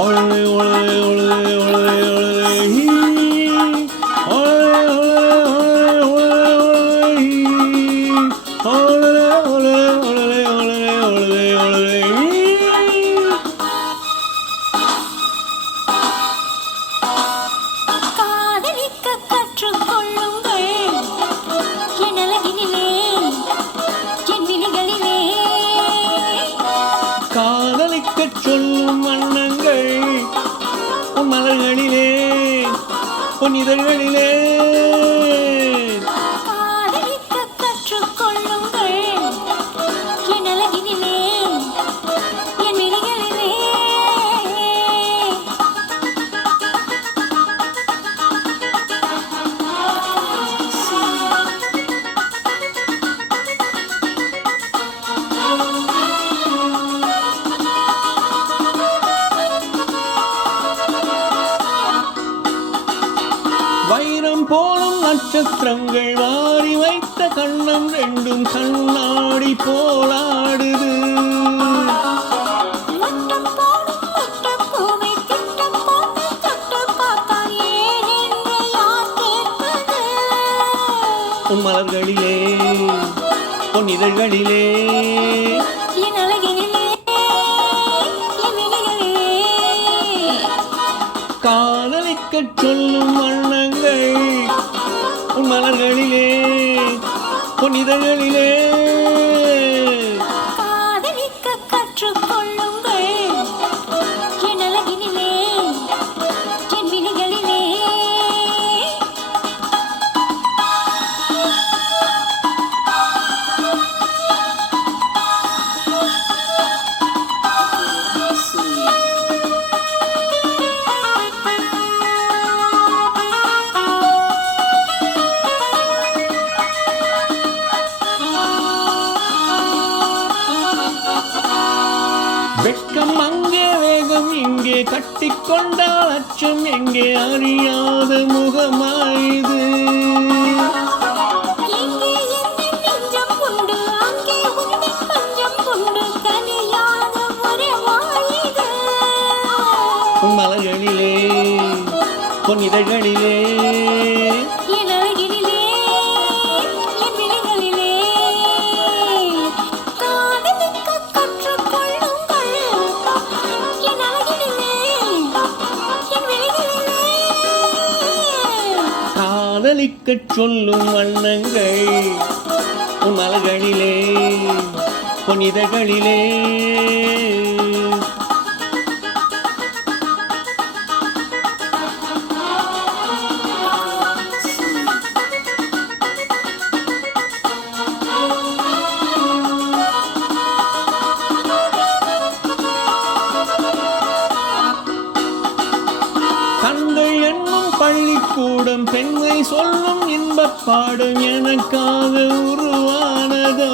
ஒளே ஒளே ஒளே ஒளே ஒளே he ஒளே ஒளே ஒளே ஒளே he ஒளே ஒளே ஒளே ஒளே ஒளே ஒளே he. காதலிக்க கற்றுக்கொள்ளுங்கள் என் அழகினிலே என் விழிகளிலே. காதலிக்கச் சொல்லும் வண்ணங்கள் உன் மலர்களிலே உன் இதழ்களிலே. காதலிக்க கற்றுக்கொள்ளுங்கள் என் அழகினிலே என் விழிகளிலே. வைரம் போலும் நட்சத்திரங்கள் வாரி வைத்த கண்ணம் ரெண்டும் கண்ணாடி போலாடுது. வட்டம் போடும் வட்டப்பூவை திட்டம் போட்டு தொட்டு பார்த்தால் ஏன் என்று யார் கேட்பது? உன் மலர்களிலே உன் இதழ்களிலே. என் அழகினிலே என் விழிகளிலே. காதலிக்கச் சொல்லும் வண்ணங்கள் உன் மலர்களிலே உன் இதழ்களிலே. காதலிக்க கற்றுக்கொள்ளுங்கள் என் அழகினிலே என் விழிகளிலே. வெட்கம் அங்கே வேகம் இங்கே கட்டிக்கொண்டால் அச்சம் எங்கே அறியாத முகமாயுது. இங்கே என் நெஞ்சம் உண்டு அங்கே உந்தன் பஞ்சம் உண்டு கனியாத ஒரே வாயுது. உன் மலர்களிலே உன் இதழ்களிலே. என் அழகினிலே என் விழிகளிலே. காதலிக்க கற்றுக்கொள்ளுங்கள் என் அழகினிலே என் விழிகளிலே. காதலிக்கச் சொல்லும் வண்ணங்கள் உன் மலர்களிலே உன் இதழ்களிலே. கண்கள் என்னும் பள்ளிக்கூடம் பெண்மை சொல்லும் இன்பப் பாடம் எனக்காக உருவானதோ.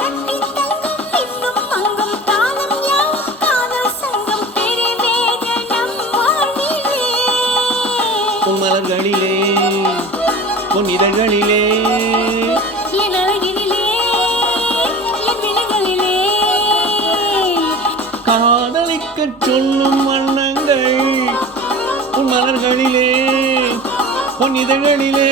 கட்டித் தங்கம் இன்னும் மங்கம் தாளம் யாவும் காதல் சங்கம் பெருவேக நம் வாழ்விலே. உன் மலர்களிலே உன் இதழ்களிலே. என் அழகினிலே என் விழிகளிலே. காதலிக்கச் சொல்லும் வண்ணங்கள் உன் மலர்களிலே உன் இதழ்களிலே.